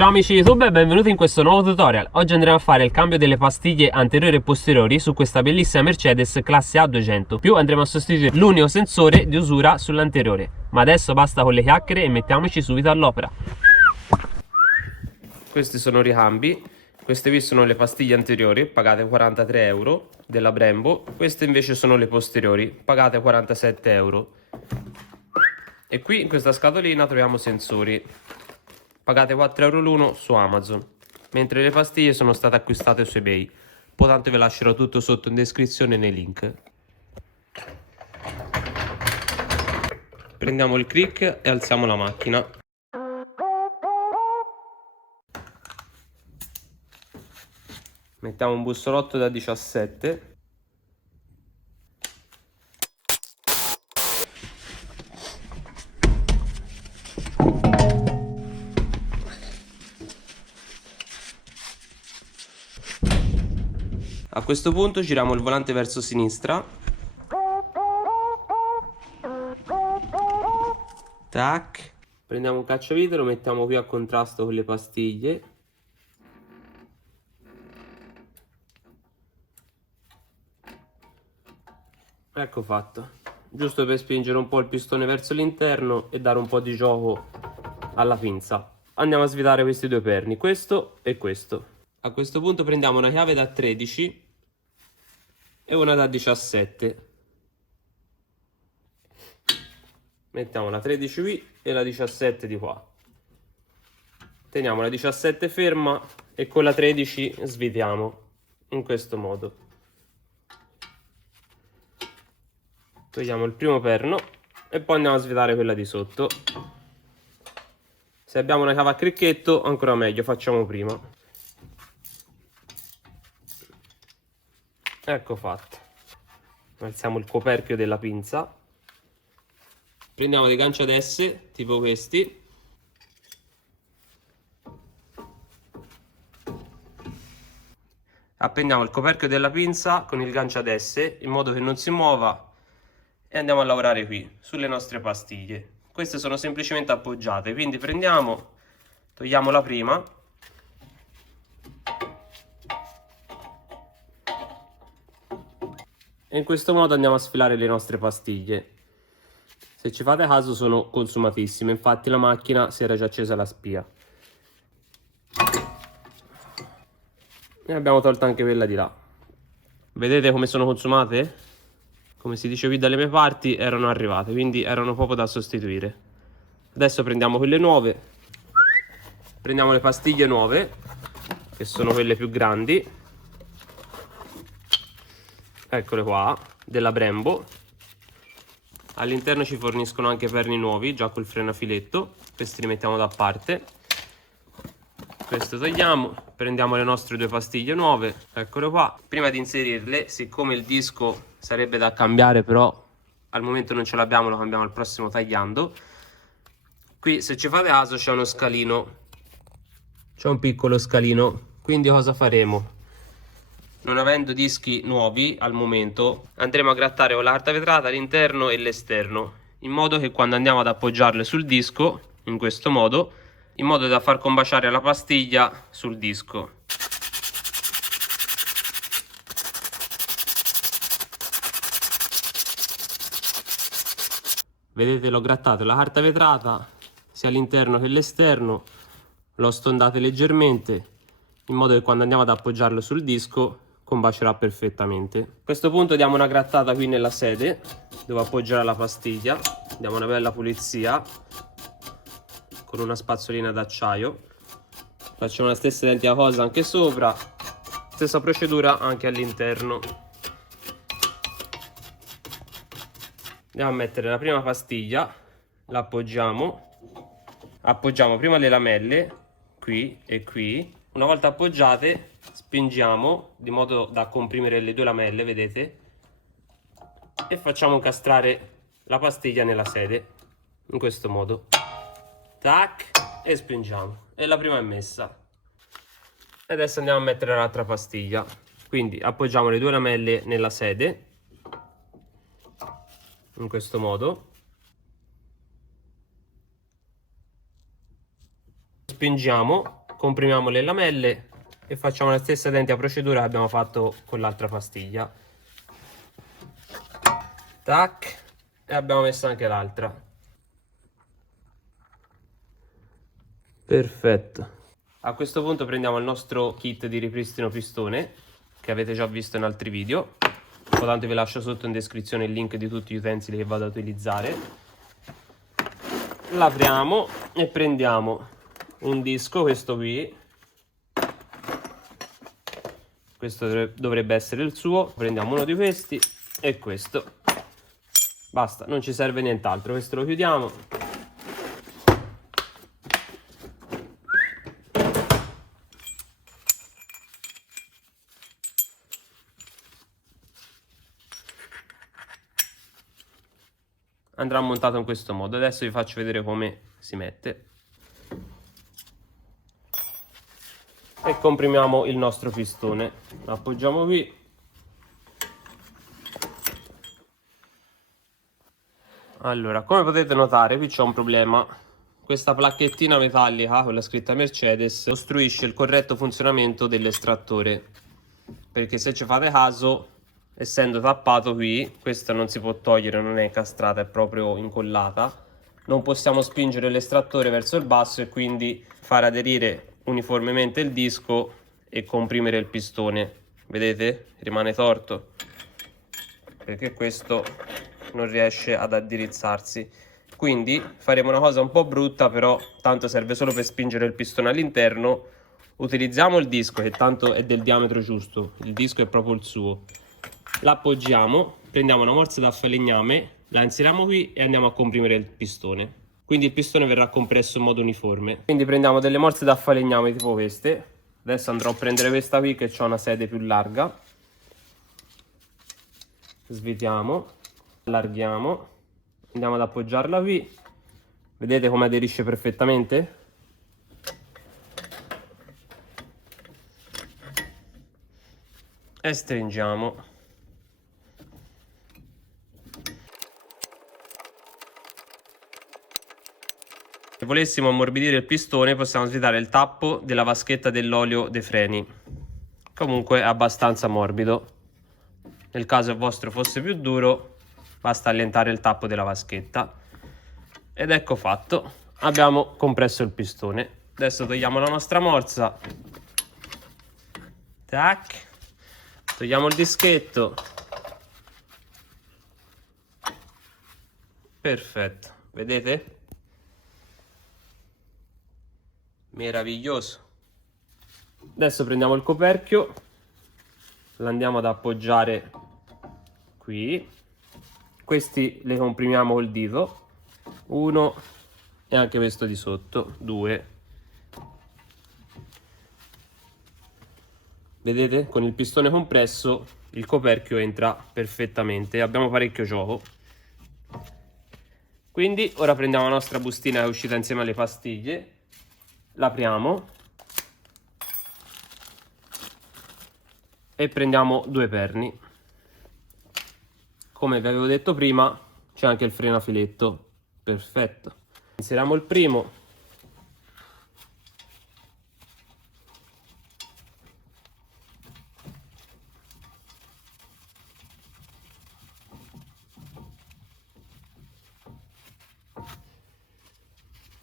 Ciao amici YouTube e benvenuti in questo nuovo tutorial. Oggi andremo a fare il cambio delle pastiglie anteriori e posteriori su questa bellissima Mercedes classe A200. Più andremo a sostituire l'unico sensore di usura sull'anteriore. Ma adesso basta con le chiacchiere e mettiamoci subito all'opera. Questi sono i ricambi. Queste qui sono le pastiglie anteriori, pagate 43 euro della Brembo. Queste invece sono le posteriori, pagate 47 euro. E qui in questa scatolina troviamo sensori, pagate 4 euro l'uno su Amazon, mentre le pastiglie sono state acquistate su eBay. Poi tanto vi lascerò tutto sotto in descrizione nei link. Prendiamo il crick e alziamo la macchina. Mettiamo un bussolotto da 17. A questo punto giriamo il volante verso sinistra. Tac. Prendiamo un cacciavite, lo mettiamo qui a contrasto con le pastiglie. Ecco fatto. Giusto per spingere un po' il pistone verso l'interno e dare un po' di gioco alla pinza. Andiamo a svitare questi due perni, questo e questo. A questo punto prendiamo una chiave da 13 e una da 17. Mettiamo la 13 qui e la 17 di qua. Teniamo la 17 ferma e con la 13 svitiamo in questo modo. Togliamo il primo perno e poi andiamo a svitare quella di sotto. Se abbiamo una chiave a cricchetto ancora meglio, facciamo prima. Ecco fatto. Alziamo il coperchio della pinza. Prendiamo dei ganciadesse tipo questi. Appendiamo il coperchio della pinza con il ganciadesse in modo che non si muova e andiamo a lavorare qui sulle nostre pastiglie. Queste sono semplicemente appoggiate, quindi prendiamo, togliamo la prima e in questo modo andiamo a sfilare le nostre pastiglie. Se ci fate caso sono consumatissime, infatti la macchina si era già accesa la spia. E abbiamo tolto anche quella di là. Vedete come sono consumate? Come si dice qui dalle mie parti, erano arrivate, quindi erano proprio da sostituire. Adesso prendiamo quelle nuove. Prendiamo le pastiglie nuove, che sono quelle più grandi. Eccole qua, della Brembo. All'interno ci forniscono anche perni nuovi, già col freno a filetto. Questi li mettiamo da parte. Questo togliamo, prendiamo le nostre due pastiglie nuove, eccole qua. Prima di inserirle, siccome il disco sarebbe da cambiare, però al momento non ce l'abbiamo, lo cambiamo al prossimo tagliando. Qui, se ci fate caso, c'è uno scalino, c'è un piccolo scalino, quindi cosa faremo? Non avendo dischi nuovi al momento, andremo a grattare con la carta vetrata l'interno e l'esterno, in modo che quando andiamo ad appoggiarle sul disco, in questo modo, in modo da far combaciare la pastiglia sul disco. Vedete, l'ho grattato la carta vetrata sia all'interno che all'esterno, l'ho stondata leggermente in modo che quando andiamo ad appoggiarlo sul disco combacerà perfettamente. A questo punto diamo una grattata qui nella sede dove appoggerà la pastiglia, diamo una bella pulizia con una spazzolina d'acciaio. Facciamo la stessa identica cosa anche sopra, stessa procedura anche all'interno. Andiamo a mettere la prima pastiglia, la appoggiamo prima le lamelle qui e qui. Una volta appoggiate spingiamo di modo da comprimere le due lamelle, vedete, e facciamo incastrare la pastiglia nella sede in questo modo. Tac, e spingiamo e la prima è messa. E adesso andiamo a mettere l'altra pastiglia, quindi appoggiamo le due lamelle nella sede in questo modo, spingiamo comprimiamo le lamelle e facciamo la stessa identica procedura che abbiamo fatto con l'altra pastiglia. Tac, e abbiamo messo anche l'altra. Perfetto. A questo punto prendiamo il nostro kit di ripristino pistone che avete già visto in altri video. Tanto vi lascio sotto in descrizione il link di tutti gli utensili che vado ad utilizzare. L'apriamo e prendiamo un disco, questo qui. Questo dovrebbe essere il suo. Prendiamo uno di questi e questo. Basta, non ci serve nient'altro. Questo lo chiudiamo. Andrà montato in questo modo. Adesso vi faccio vedere come si mette. E comprimiamo il nostro pistone. Lo appoggiamo qui. Allora, come potete notare, qui c'è un problema. Questa placchettina metallica con la scritta Mercedes ostruisce il corretto funzionamento dell'estrattore. Perché se ci fate caso, essendo tappato qui, questa non si può togliere, non è incastrata, è proprio incollata. Non possiamo spingere l'estrattore verso il basso e quindi far aderire uniformemente il disco e comprimere il pistone. Vedete? Rimane torto perché questo non riesce ad addirizzarsi. Quindi faremo una cosa un po' brutta, però tanto serve solo per spingere il pistone all'interno. Utilizziamo il disco che tanto è del diametro giusto, il disco è proprio il suo. L'appoggiamo, prendiamo una morsa da falegname, la inseriamo qui e andiamo a comprimere il pistone. Quindi il pistone verrà compresso in modo uniforme. Quindi prendiamo delle morse da falegname tipo queste. Adesso andrò a prendere questa qui che ha una sede più larga. Svitiamo, allarghiamo, andiamo ad appoggiarla qui. Vedete come aderisce perfettamente? E stringiamo. Se volessimo ammorbidire il pistone possiamo svitare il tappo della vaschetta dell'olio dei freni. Comunque è abbastanza morbido. Nel caso il vostro fosse più duro, basta allentare il tappo della vaschetta. Ed ecco fatto. Abbiamo compresso il pistone. Adesso togliamo la nostra morsa. Tac. Togliamo il dischetto. Perfetto. Vedete? Meraviglioso. Adesso prendiamo il coperchio, lo andiamo ad appoggiare qui. Questi li comprimiamo col dito, uno e anche questo di sotto, due. Vedete? Con il pistone compresso il coperchio entra perfettamente, abbiamo parecchio gioco. Quindi ora prendiamo la nostra bustina che è uscita insieme alle pastiglie, l'apriamo e prendiamo due perni. Come vi avevo detto prima, c'è anche il frenafiletto. Perfetto. Inseriamo il primo.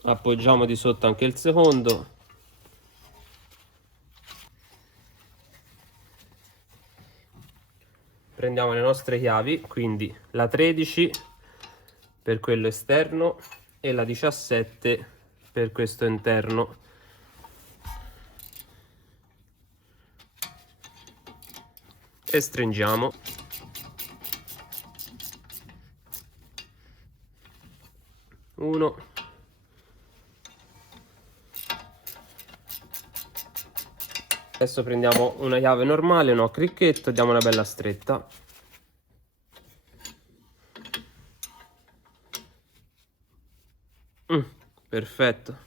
Appoggiamo di sotto anche il secondo. Prendiamo le nostre chiavi, quindi la 13 per quello esterno e la 17 per questo interno. E stringiamo. Uno. Adesso prendiamo una chiave normale, no cricchetto, diamo una bella stretta. Perfetto.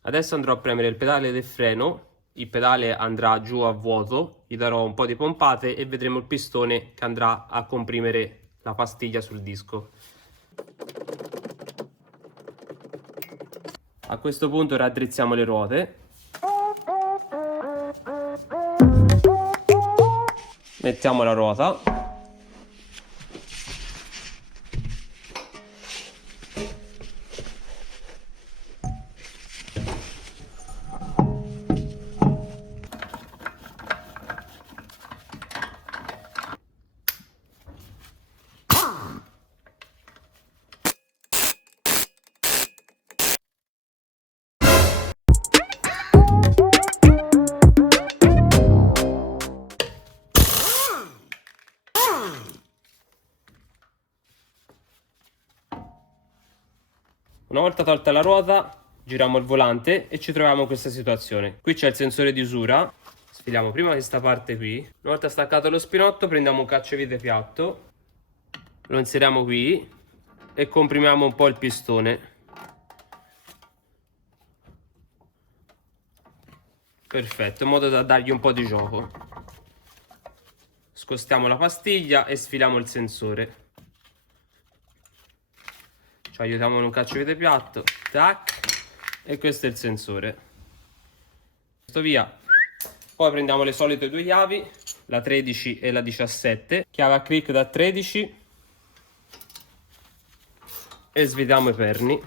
Adesso andrò a premere il pedale del freno, il pedale andrà giù a vuoto, gli darò un po' di pompate e vedremo il pistone che andrà a comprimere la pastiglia sul disco. A questo punto raddrizziamo le ruote. mettiamo la ruota. Una volta tolta la ruota, giriamo il volante e ci troviamo in questa situazione. Qui c'è il sensore di usura. Sfiliamo prima questa parte qui. Una volta staccato lo spinotto, prendiamo un cacciavite piatto, lo inseriamo qui e comprimiamo un po' il pistone. Perfetto, in modo da dargli un po' di gioco. Spostiamo la pastiglia e sfiliamo il sensore. Ci aiutiamo con un cacciavite piatto, tac, e questo è il sensore. Questo via. Poi prendiamo le solite due chiavi, la 13 e la 17, chiave a crick da 13 e svitiamo i perni.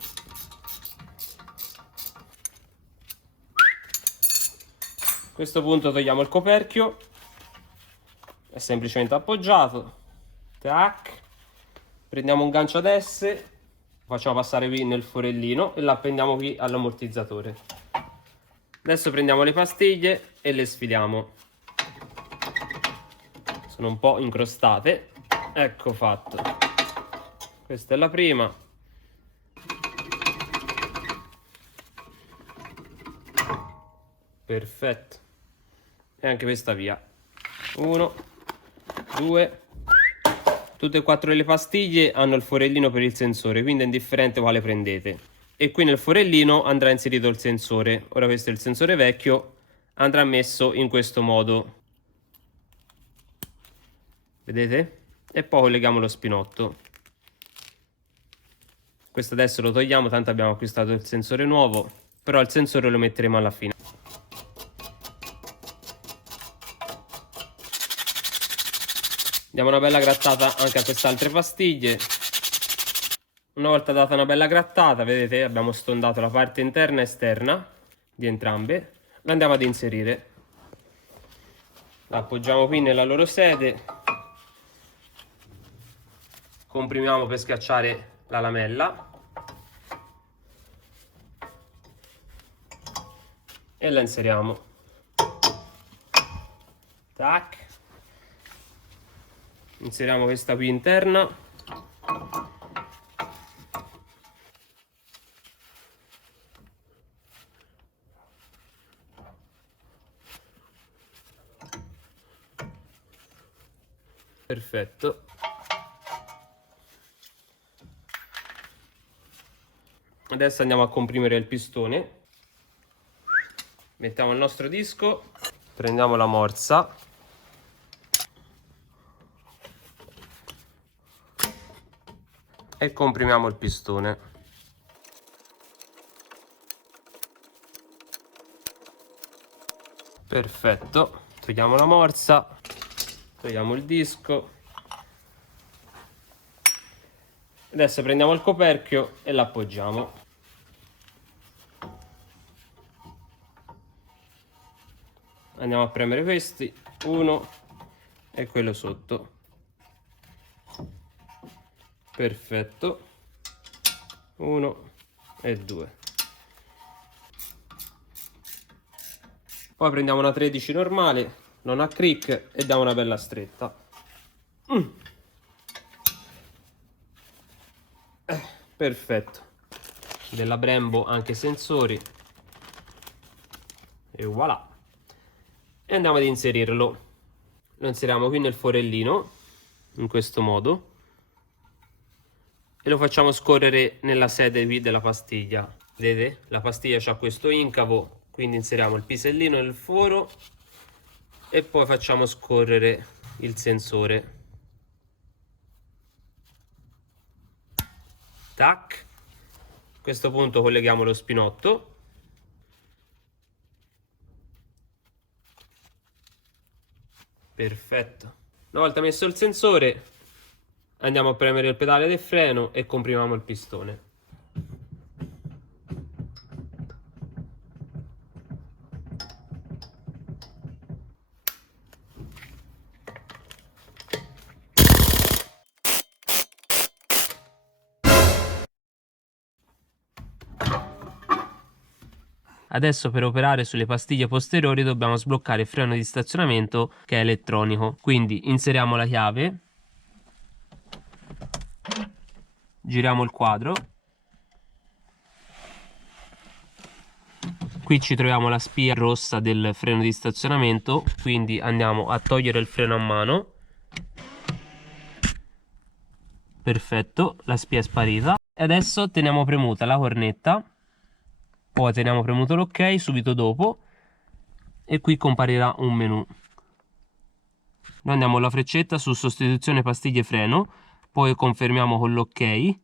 A questo punto togliamo il coperchio, è semplicemente appoggiato, tac, prendiamo un gancio ad S, facciamo passare qui nel forellino e l'appendiamo qui all'ammortizzatore. Adesso prendiamo le pastiglie e le sfiliamo. Sono un po' incrostate. Ecco fatto. Questa è la prima. Perfetto. E anche questa via. 1, 2. Tutte e quattro le pastiglie hanno il forellino per il sensore, quindi è indifferente quale prendete. E qui nel forellino andrà inserito il sensore. Ora questo è il sensore vecchio, andrà messo in questo modo. Vedete? E poi colleghiamo lo spinotto. Questo adesso lo togliamo, tanto abbiamo acquistato il sensore nuovo, però il sensore lo metteremo alla fine. Diamo una bella grattata anche a queste altre pastiglie. Una volta data una bella grattata, vedete, abbiamo stondato la parte interna e esterna di entrambe. La andiamo ad inserire. La appoggiamo qui nella loro sede. Comprimiamo per schiacciare la lamella. E la inseriamo. Tac. Inseriamo questa qui interna. Perfetto. Adesso andiamo a comprimere il pistone. Mettiamo il nostro disco, prendiamo la morsa e comprimiamo il pistone. Perfetto, togliamo la morsa, togliamo il disco. Adesso prendiamo il coperchio e l'appoggiamo. Andiamo a premere questi, uno e quello sotto. Perfetto, 1 e 2. Poi prendiamo una 13 normale, non a crick, e diamo una bella stretta. Perfetto. Della Brembo anche sensori. E voilà. E andiamo ad inserirlo. Lo inseriamo qui nel forellino, in questo modo. E lo facciamo scorrere nella sede qui della pastiglia. Vedete? La pastiglia ha questo incavo, quindi inseriamo il pisellino nel foro e poi facciamo scorrere il sensore. Tac. A questo punto colleghiamo lo spinotto. Perfetto. Una volta messo il sensore, andiamo a premere il pedale del freno e comprimiamo il pistone. Adesso per operare sulle pastiglie posteriori dobbiamo sbloccare il freno di stazionamento che è elettronico. Quindi inseriamo la chiave, giriamo il quadro, qui ci troviamo la spia rossa del freno di stazionamento, quindi andiamo a togliere il freno a mano. Perfetto, la spia è sparita. E adesso teniamo premuta la cornetta, poi teniamo premuto l'ok subito dopo e qui comparirà un menu. Noi andiamo alla freccetta su sostituzione pastiglie freno, poi confermiamo con l'ok e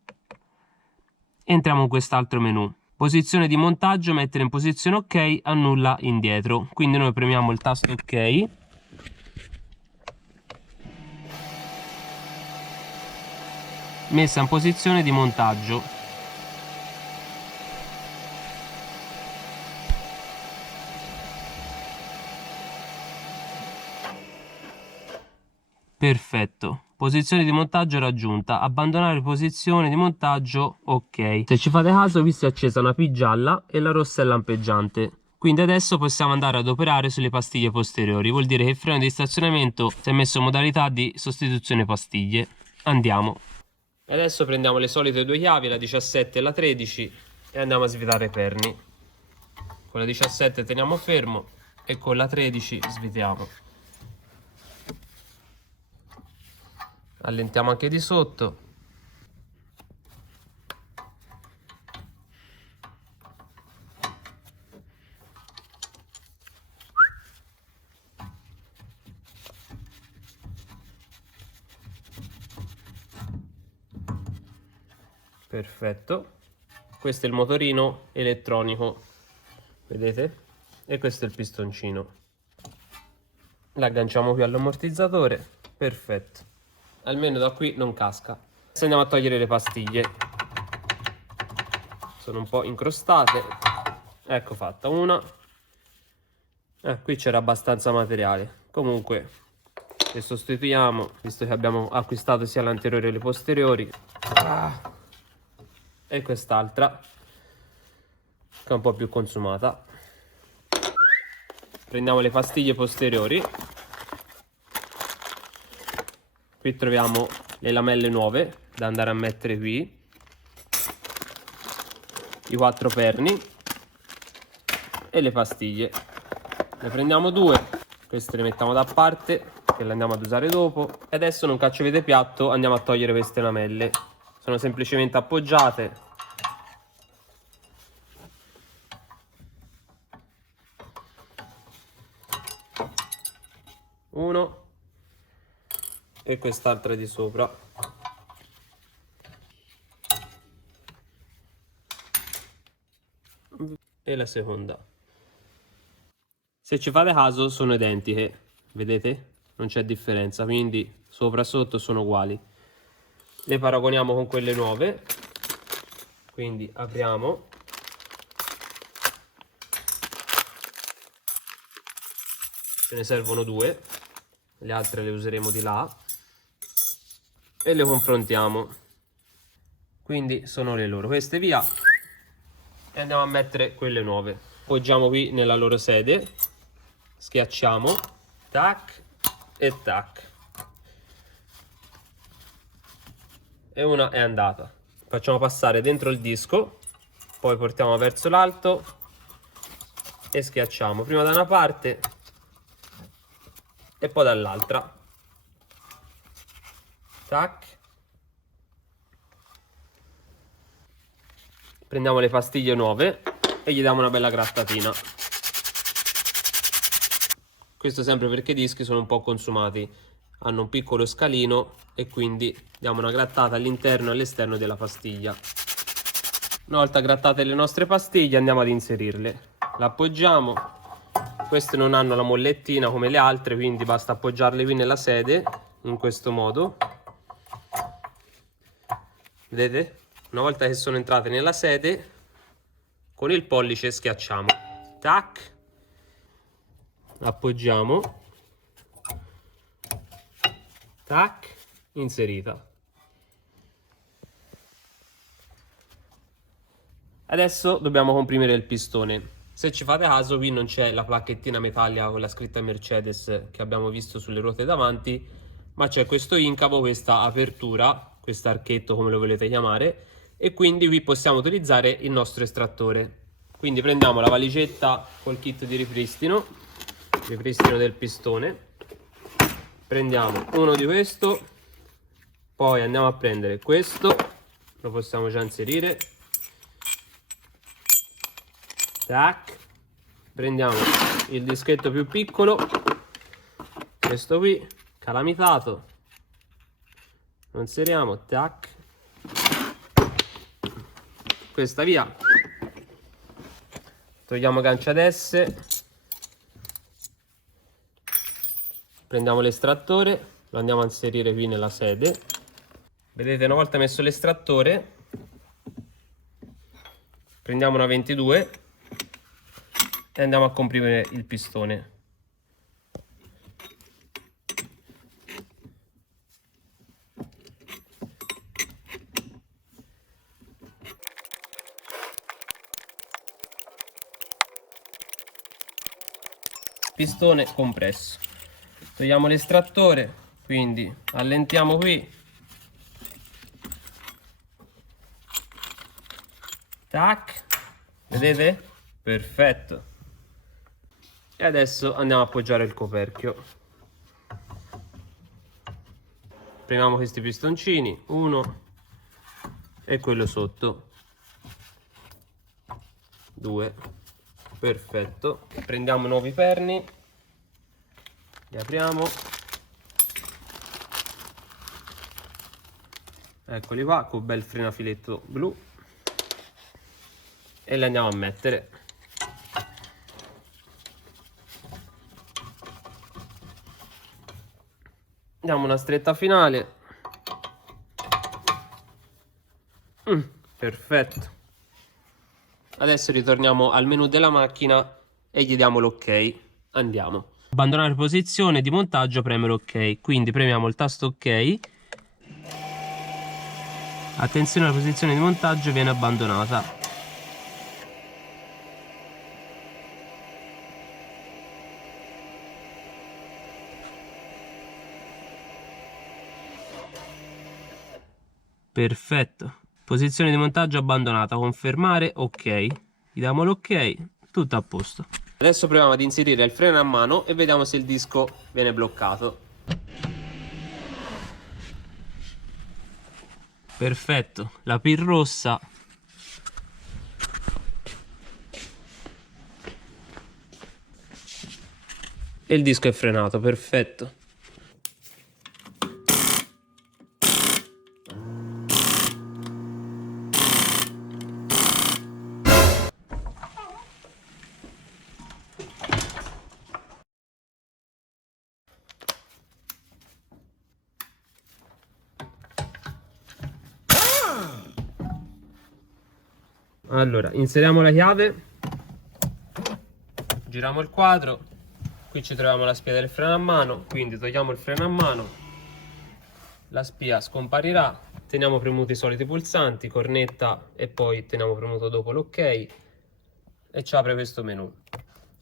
entriamo in quest'altro menu. Posizione di montaggio, mettere in posizione ok, annulla indietro. Quindi noi premiamo il tasto ok. Messa in posizione di montaggio. Perfetto, posizione di montaggio raggiunta, abbandonare posizione di montaggio, ok. Se ci fate caso, vi si è accesa una P gialla e la rossa è lampeggiante. Quindi adesso possiamo andare ad operare sulle pastiglie posteriori, vuol dire che il freno di stazionamento si è messo in modalità di sostituzione pastiglie. Andiamo. Adesso prendiamo le solite due chiavi, la 17 e la 13, e andiamo a svitare i perni. Con la 17 teniamo fermo e con la 13 svitiamo. Allentiamo anche di sotto. Perfetto. Questo è il motorino elettronico, vedete? E questo è il pistoncino. L'agganciamo qui all'ammortizzatore. Perfetto. Almeno da qui non casca. Adesso andiamo a togliere le pastiglie. Sono un po' incrostate. Ecco fatta una. Qui c'era abbastanza materiale. Comunque le sostituiamo, visto che abbiamo acquistato sia l'anteriore che le posteriori. E quest'altra che è un po' più consumata. Prendiamo le pastiglie posteriori. Qui troviamo le lamelle nuove da andare a mettere qui, i 4 perni e le pastiglie. Ne prendiamo 2, queste le mettiamo da parte che le andiamo ad usare dopo. E adesso in un cacciavite piatto andiamo a togliere queste lamelle, sono semplicemente appoggiate. Uno e quest'altra di sopra. E la seconda. Se ci fate caso sono identiche, vedete? Non c'è differenza, quindi sopra e sotto sono uguali. Le paragoniamo con quelle nuove. Quindi apriamo. Ce ne servono 2, le altre le useremo di là. E le confrontiamo. Quindi sono le loro, queste via, e andiamo a mettere quelle nuove. Poggiamo qui nella loro sede, schiacciamo, tac e tac, e una è andata. Facciamo passare dentro il disco, poi portiamo verso l'alto e schiacciamo prima da una parte e poi dall'altra. Tac. Prendiamo le pastiglie nuove e gli diamo una bella grattatina. Questo sempre perché i dischi sono un po' consumati, hanno un piccolo scalino e quindi diamo una grattata all'interno e all'esterno della pastiglia. Una volta grattate le nostre pastiglie andiamo ad inserirle. L'appoggiamo. Queste non hanno la mollettina come le altre, quindi basta appoggiarle qui nella sede in questo modo. Vedete? Una volta che sono entrate nella sede, con il pollice schiacciamo. Tac. Appoggiamo. Tac. Inserita. Adesso dobbiamo comprimere il pistone. Se ci fate caso, qui non c'è la placchettina metallica con la scritta Mercedes che abbiamo visto sulle ruote davanti, ma c'è questo incavo, questa apertura, questo archetto come lo volete chiamare, e quindi qui possiamo utilizzare il nostro estrattore. Quindi prendiamo la valigetta col kit di ripristino del pistone, prendiamo uno di questo, poi andiamo a prendere questo, lo possiamo già inserire. Tac. Prendiamo il dischetto più piccolo, questo qui, calamitato, lo inseriamo, tac, questa via, togliamo gancio ad S, prendiamo l'estrattore, lo andiamo a inserire qui nella sede. Vedete, una volta messo l'estrattore, prendiamo una 22 e andiamo a comprimere il pistone. Pistone compresso. Togliamo l'estrattore, quindi allentiamo qui. Tac. Vedete? Perfetto. E adesso andiamo a appoggiare il coperchio. Prendiamo questi pistoncini, uno e quello sotto, 2, perfetto. Prendiamo nuovi perni, li apriamo, eccoli qua, con bel frenafiletto blu, e li andiamo a mettere. Diamo una stretta finale. Perfetto. Adesso ritorniamo al menu della macchina e gli diamo l'ok. Andiamo. Abbandonare posizione di montaggio, premere ok. Quindi premiamo il tasto ok. Attenzione, la posizione di montaggio viene abbandonata. Perfetto. Posizione di montaggio abbandonata. Confermare, ok. Gli diamo l'ok, tutto a posto. Adesso proviamo ad inserire il freno a mano e vediamo se il disco viene bloccato. Perfetto. La pin rossa. E il disco è frenato, perfetto. Allora, inseriamo la chiave, giriamo il quadro, qui ci troviamo la spia del freno a mano, quindi togliamo il freno a mano, la spia scomparirà, teniamo premuti i soliti pulsanti, cornetta e poi teniamo premuto dopo l'ok e ci apre questo menu.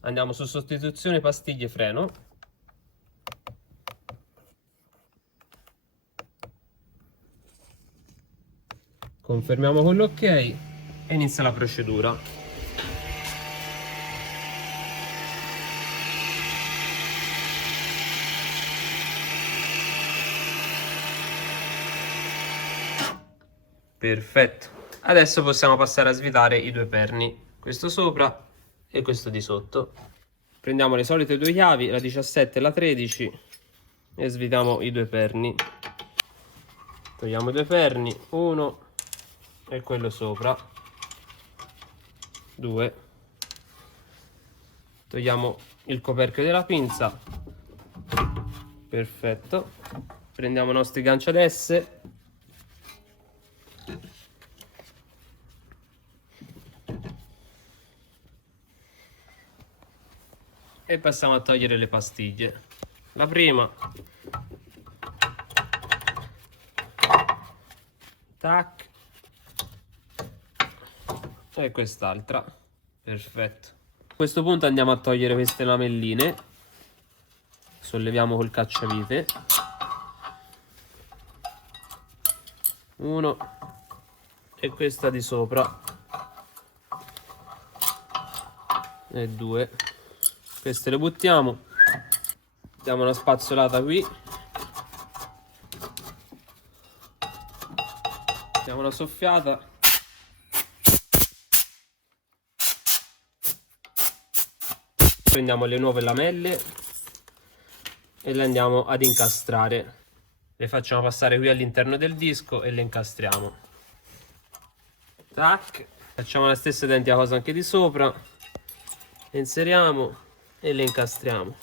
Andiamo su sostituzione pastiglie freno. Confermiamo con l'ok e inizia la procedura. Perfetto. Adesso possiamo passare a svitare i due perni, questo sopra e questo di sotto. Prendiamo le solite due chiavi, la 17 e la 13, e svitiamo i due perni. Togliamo i due perni, uno e quello sopra, 2. Togliamo il coperchio della pinza, perfetto. prendiamo i nostri ganci ad S. E passiamo a togliere le pastiglie. La prima, tac, e quest'altra, perfetto. A questo punto andiamo a togliere queste lamelline, solleviamo col cacciavite, uno e questa di sopra, e due. Queste le buttiamo, diamo una spazzolata qui, diamo una soffiata, prendiamo le nuove lamelle e le andiamo ad incastrare. Le facciamo passare qui all'interno del disco e le incastriamo. Tac, facciamo la stessa identica cosa anche di sopra, le inseriamo e le incastriamo.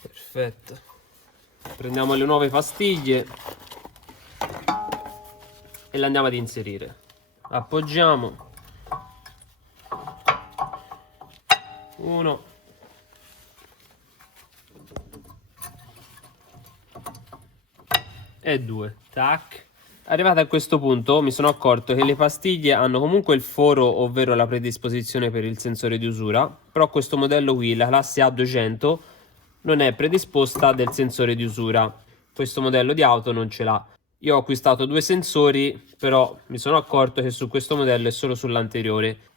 Perfetto. Prendiamo le nuove pastiglie e le andiamo ad inserire. Appoggiamo. Uno. E due. Tac. Arrivato a questo punto mi sono accorto che le pastiglie hanno comunque il foro, ovvero la predisposizione per il sensore di usura, però questo modello qui, la classe A200, non è predisposta del sensore di usura. Questo modello di auto non ce l'ha. Io ho acquistato due sensori, però mi sono accorto che su questo modello è solo sull'anteriore.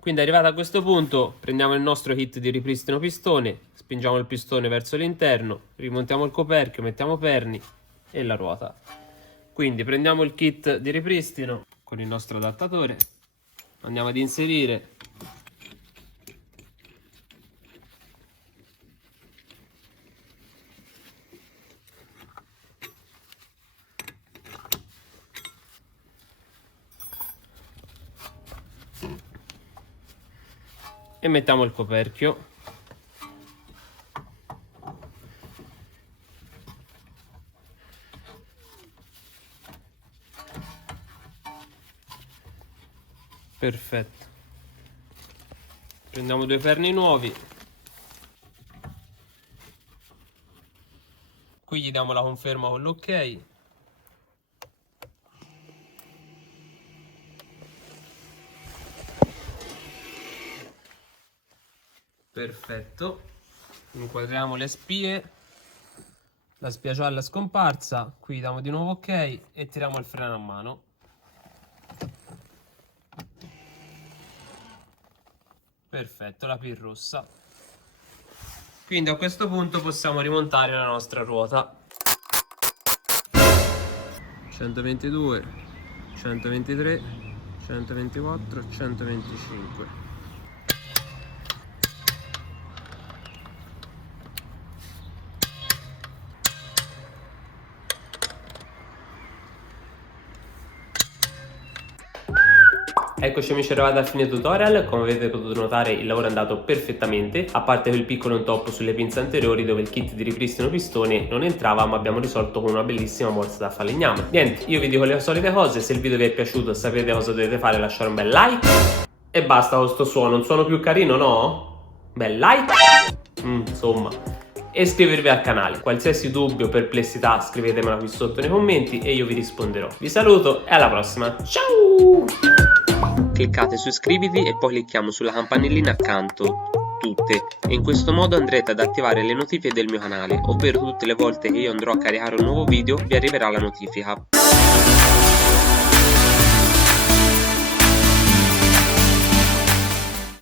Quindi arrivato a questo punto prendiamo il nostro kit di ripristino pistone, spingiamo il pistone verso l'interno, rimontiamo il coperchio, mettiamo perni e la ruota. Quindi prendiamo il kit di ripristino con il nostro adattatore, andiamo ad inserire, e mettiamo il coperchio. Perfetto. Prendiamo due perni nuovi. Qui gli diamo la conferma con l'ok. Perfetto. Inquadriamo le spie. La spia gialla è scomparsa. Qui diamo di nuovo ok e tiriamo il freno a mano. Perfetto, la pin rossa. Quindi a questo punto possiamo rimontare la nostra ruota. 122, 123, 124, 125. Eccoci amici, arrivati al fine tutorial. Come avete potuto notare il lavoro è andato perfettamente, a parte quel piccolo intoppo sulle pinze anteriori dove il kit di ripristino pistone non entrava, ma abbiamo risolto con una bellissima morsa da falegname. Niente, io vi dico le solite cose. Se il video vi è piaciuto sapete cosa dovete fare: lasciare un bel like. E basta con sto suono, un suono più carino, no? Bel like, insomma, e iscrivervi al canale. Qualsiasi dubbio o perplessità scrivetemela qui sotto nei commenti e io vi risponderò. Vi saluto e alla prossima, ciao! Cliccate su iscriviti e poi clicchiamo sulla campanellina accanto, tutte, e in questo modo andrete ad attivare le notifiche del mio canale, ovvero tutte le volte che io andrò a caricare un nuovo video vi arriverà la notifica.